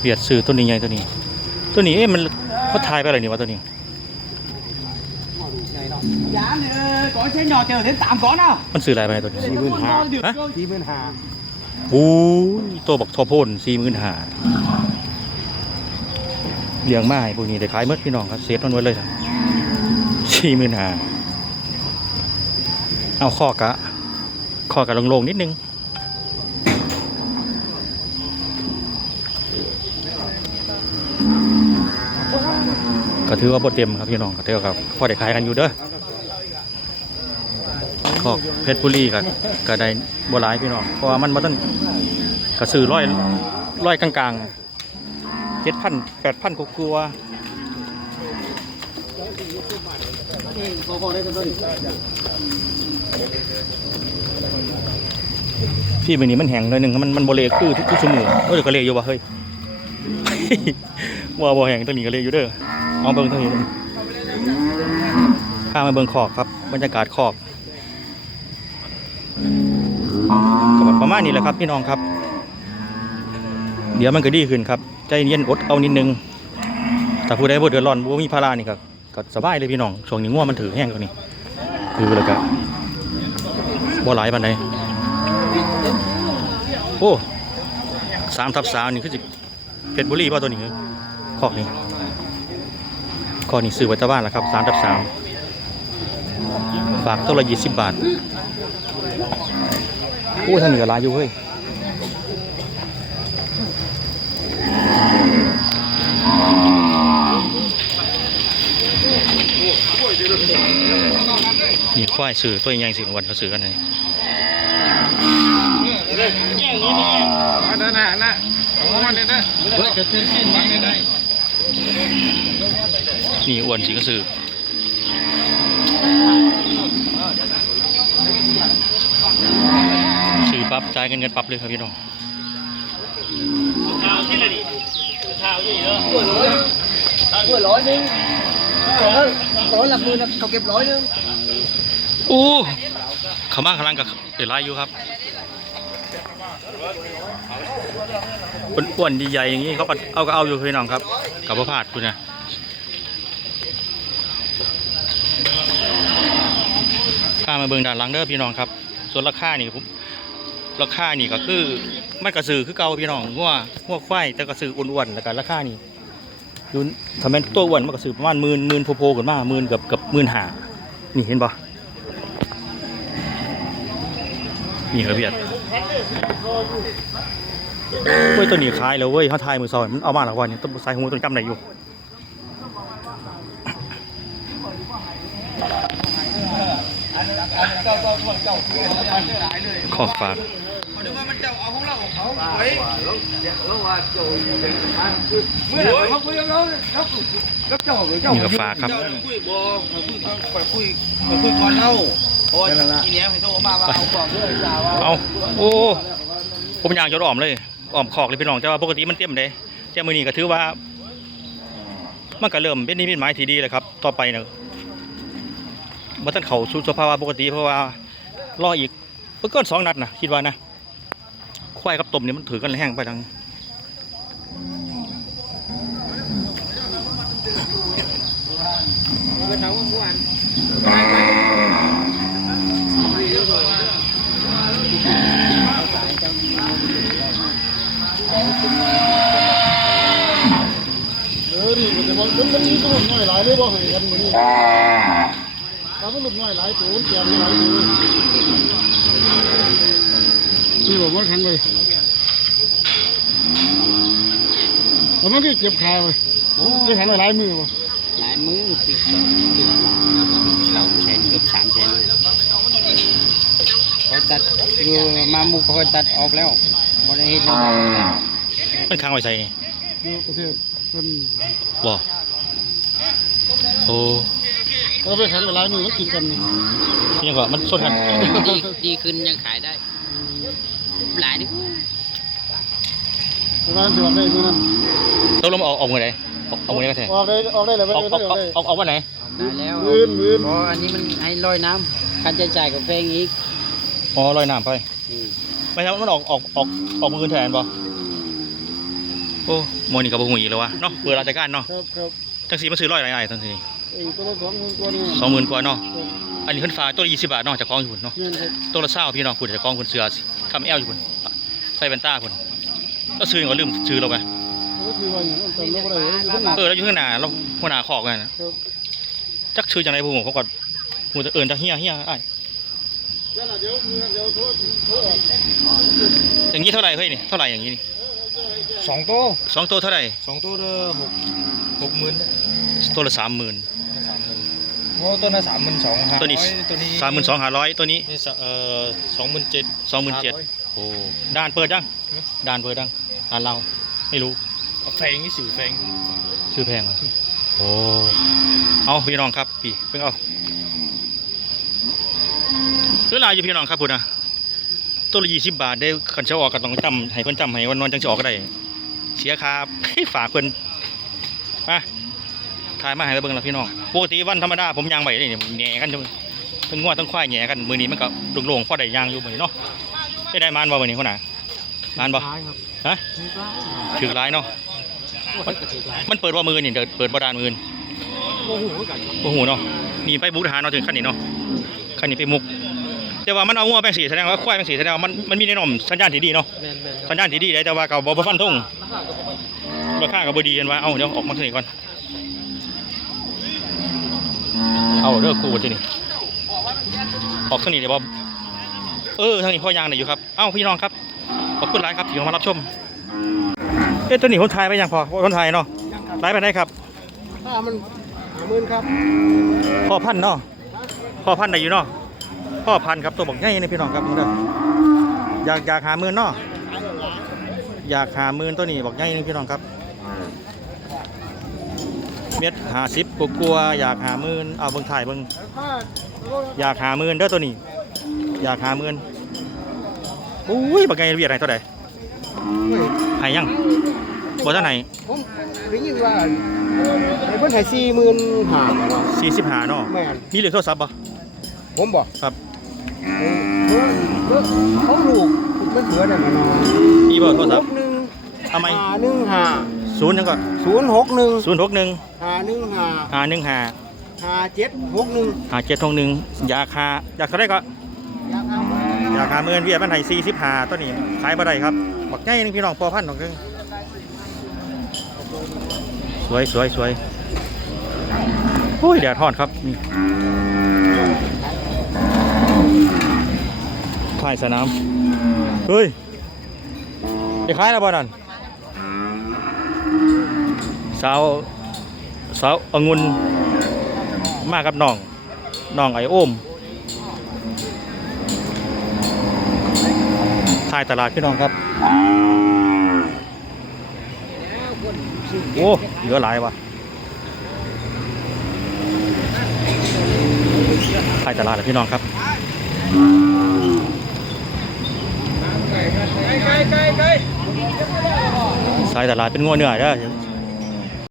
เบียดซื้อตัวนี้ใหญ่ตัวนี้ ตัวนี้เอ๊ะมันเขาทายไปอะไรนี่วะตัวนี้ giá này có xe nhỏ chờ đến 8 con nào มันซื้ออะไรไปตัวนี้สี่หมื่นห้าฮะสี่หมื่นห้าโอ้ยตัวบอกทอโพนสี่หมื่นห้าเลี้ยงมาให้พวกนี้ได้ขายเมื่อพี่น้องครับเสียมันไว้เลยสี่หมื่นห้าเอาข้อกะข้อกะลงๆนิดนึง ก็ถือว่าบทเต็มครับพี่น้องก็ถือว่าพอได้ขายกันอยู่เด้อขอกเพชรบุรีก็ก็ได้บ่หลายพี่น้องเพราะว่ามันบ่ต้นกระสือร้อยร้อยกลางๆเจ็ดพันแปดพันกกลัวพี่มันนี้มันแห้งหน่อยหนึ่งมันมันโบเลคือทุกชั่วโมงเอ้ยก็เลอยู่วะเฮ้ยว่าบ่แห้งตัวนี้ก็เลอยู่เด้อ เอาเบิ่งเท่านี้เลยข้ามาเบิ่งขอกครับ บรรยากาศขอกก็ประมาณนี้แหละครับพี่น้องครับ เดี๋ยวมันก็ดีขึ้นครับ ใจเย็นอดเอานิดนึงถ้าผู้ใดบ่เดือดร้อนบ่มีภาระนี่ก็ก็สบายเลยพี่น้อง ช่วงนี้ง่วงมันถือแห้งกว่านี้ถือแล้วก็บ่หลายปานใดโอ้สามทับสามนี่คือสิเพชรบุรีป่ะตัวนี้ขอกนี้ ข้อนี้ซื้อไว้ที่บ้านแล้วครับสามทับสามฝากตัวละยี่สิบบาทโอ้ทางเหนือลายอยู่เฮ้ยนี่ควายซื้อตัวใหญ่สิวันเขาซื้อกันเลยนั่นน่ะน่ะเอามันนี่นะเฮ้ยกระตุ้นสิ้นบังนี่ได้ นี่อ้วนสิก็ซื้อซื้อปั๊บจ่ายเงินกันปั๊บเลยครับพี่น้อง vừa lối đi Ờ, tối là mười là เขาเก็บร้อยนึงอู้เขามาข้าล่างกับเดี๋ยวไล่อยู่ครับอ้วนๆใหญ่ๆอย่างนี้เขาก็เอาก็เอาอยู่พี่น้องครับกับพระพาดคุณนะามาเบิ่งด้านหลังเด้อพี่น้องครับ ส่วนราคานี่ผมราคานี่ก็คือมันกระสือคือเก่าพี่น้องหัวหัวควายแต่กระสืออ้วนๆแล้วก็ราคานี่อยู่ทำเป็นตัวอ้วนมันกระสือประมาณหมื่นหมื่นโพๆกันมาหมื่นกับกับหมื่นหานี่เห็นปะนี่ครับพี่อัดเว้ยตัวนี้ขายแล้วเว้ยเขาทายมือซอยมันเอามาหลักวันเนี่ยต้นสายหูต้นจำไหนอยู่ อฝากนึกว่ามันจะเอาของเราเขาไว้เมื่อไหร่เขาคุยกับเราครับครับเจ้าเจ้านี่ก็ฝากครับเจ้าคุยบ่คุยก่อนคุยคุยก่อนเล่าเพราะทีนี้ให้โทรมาว่าเอาก่อนด้วยจ้าว่าเอาโอ้ผมยากจะอ้อมเลยอ้อมขอกเลยพี่น้องแต่ว่าปกติมันเต็มเลยแต่มือนี้ก็ถือว่ามันก็เริ่มเป็นนิมิตหมายที่ดีเลยครับ ต่อไปเนะมันต้องเขาสู่สภาวะปกติเพราะว่า รออีก เพิ่งเกินสองนัดนะคิดว่านะควายกับต้มนี่มันถือกันแห้งไปทางไปถามว่าเมื่อวานเออนี่มันจะมันมันมันมีตัวหน่อยหลายเลยบ่ให้กันมื้อนี้ถ้ามันหลุดหน่อยหลายตัวมันแก่มีหลายตัว นี่บอกว่าทันเลยแล้วมันก็เก็บขายไปได้ทันหลายมือบ่หลายมือติดติดสองแสนเกือบสามแสนเขาตัดคือมามุกเขาตัดออกแล้วบริเห็นแล้วมันค้างไว้ใส่นี่อยู่ประเทศเพิ่นบ่โอ้เราไปทันหลายมือมันกินกันนี่ยังก็มันสดกันดีดีขึ้นยังขายได้ หลายดิประมาณสิบวันได้มื้อนั้นตกลงเอาออกมือไหนออกเอามือไหนก็แท้ออกได้ออกได้เลยออกไม่เอาได้เอาออกได้เอาเอาวันไหนได้แล้วมื้นมื้นเพราะอันนี้มันให้ลอยน้ำค่าใช้จ่ายกับแพงอีกอ๋อลอยน้ำไปไม่ใช่มันออกออกออกออกมืออื่นแทนบ่โอ้โมนี่กับบุ้งอีกแล้ววะเนาะเปิดราชการเนาะครับครับจังสีมันซื้อร้อยอะไรไอ้ทั้งสีไอ้ตัวละสองหมื่นกว่านี่สองหมื่นกว่าเนาะอันนี้ขึ้นฟ้าตัวละยี่สิบบาทเนาะจากคลองอยู่พุ่นเนาะตัวละเศร้าพี่น้องพุ่นจากคลองพุ่นเสือำแอลอยู่พุ่นใส่แว่นตาพุ่นก็ซื้อก็ลืมซื้อเราไปก็คือว่าอย่างนั้นจำแล้วก็ได้อยู่ข้างหน้าเออแล้วอยู่ข้างหน้าเราหัวหน้าคอกกันนะครับจักชื่อจังไรผมผมก็หูจะเอินจะเฮียเฮียไอ้ายเดี๋ยวนะเดี๋ยวมือเดี๋ยวโทษโทษอย่างนี้เท่าไหร่เฮ้ยนี่เท่าไหร่อย่างนี้นี่สองตัวสองตัวเท่าไหร่สองตัวเด้อหกหกหมื่นตัวละสามหมื่นสามหมื่น โอ้ตัวละสามหมื่นสองตัวนี้ตัวนี้สามหมื่นสองห้าร้อยตัวนี้นี่สะเอ่อสองหมื่นเจ็ดสองหมื่นเจ็ดโอ้ด่านเปิดยังด่านเปิดยังด่านเราไม่รู้แฟงนี่สิวแฟงชื่อแพงเหรอโอ้เอาพี่น้องครับพี่เพิ่งเอาเวลาอยู่พี่น้องครับพุ่นนะตัวละยี่สิบบาทได้คันเช้าออกก็ต้องจำให้เพิ่นจำให้วันวันๆจังจะออกก็ได้ เสียค่าฝากเพิ่นมา ถ่ายมาให้ไปเบิ่งแล้วพี่น้องปกติวันธรรมดาผมยางไหวนี่แหน่กันทั้งงัวทั้งควายแหน่กันมือนี้มันก็โล่งๆพอได้ยางอยู่มื้อนี้เนาะได้ได้มานบ่มื้อนี้คนน่ะมานบ่ฮะถือหลายเนาะมันเปิดว่ามือนี่เดี๋ยวเปิดบ่ดานมือนี่โอ้โหกันโอ้โหเนาะนี่ไปบุกทหารเนาะถึงขั้นนี้เนาะขั้นนี้ไปมุกแต่ว่ามันเอางัวแปลงสีแสดงว่าควายแปลงสีแสดงว่ามันมันมีแน่นอนสัญญาณที่ดีเนาะแมนแมนสัญญาณที่ดีเลยแต่ว่าก็บ่บ่ฟันธงราคาก็บ่ดีกันว่าเอ้าเดี๋ยวออกมาทางนี้ก่อน เอาเด้อกูที่นี่ออกทางนี้เดี๋ยวบ่เออทางนี้พ่อยางได้อยู่ครับ เอ้าพี่น้องครับ ขอบคุณหลายครับที่มารับชม เอ๊ะตัวนี้คนไทยไปยังพอคนไทยเนาะไลฟ์ไปได้ครับถ้ามันห้าหมื่นครับ พ่อพันธุ์เนาะ พ่อพันธุ์ได้อยู่เนาะ พ่อพันธุ์ครับตัวบอกง่ายนี่พี่น้องครับเด้ออยากอยากหาหมื่นเนาะ อยากหาหมื่นตัวนี้บอกง่ายนี่พี่น้องครับเม็ด หาสิบกลัวๆอยากหาหมื่นเอาเบิ่งถ่ายเบิ่งถ้าอยากหาหมื่นเด้อตัวนี้ อยากหาหมื่นอุ้ยบอกง่ายเวียดไหนเท่าไหร่ใหายยังบ่เท่าไหร่ผมได้ยินว่าไอ้เพิ่นให้สี่หมื่นห้าสี่สิบหาเนาะแม่นมีเหลือโทรศัพท์บ่ผมบอกครับเออเออเขาลูกมันเหลือได้มันมีบ่โทรศัพท์หนึ่งเอาไหมห้าหนึ่งห้า ศูนย์ยังก็ศูนย์หกหนึ่งศูนย์หกหนึ่งห้าหนึ่งห้าหาหนึ่งหาห้าเจ็ดหกหนึ่งหาเจ็ดทงหนึ่งอยากหาอยากเท่าไรก็อยากเอาอยากหาเมื่อนเวียบ้านไทยสี่สิบหาตัวนี้ขายบ่ได้ครับบักง่ายนึงพี่น้องพอพันของนึงสวยสวยสวยโอ้ยแดดทอดครับนี่ถ่ายสนามเฮ้ยได้ขายแล้วบ่นั่น สาวสาวองุ่นมากับน้องน้องไอโอมถ่ายตลาดพี่น้องครับ โอ้เหลือหลายว่ะถ่ายตลาดเลยพี่น้องครับสายตลาดเป็นงัวเหนื้อเด้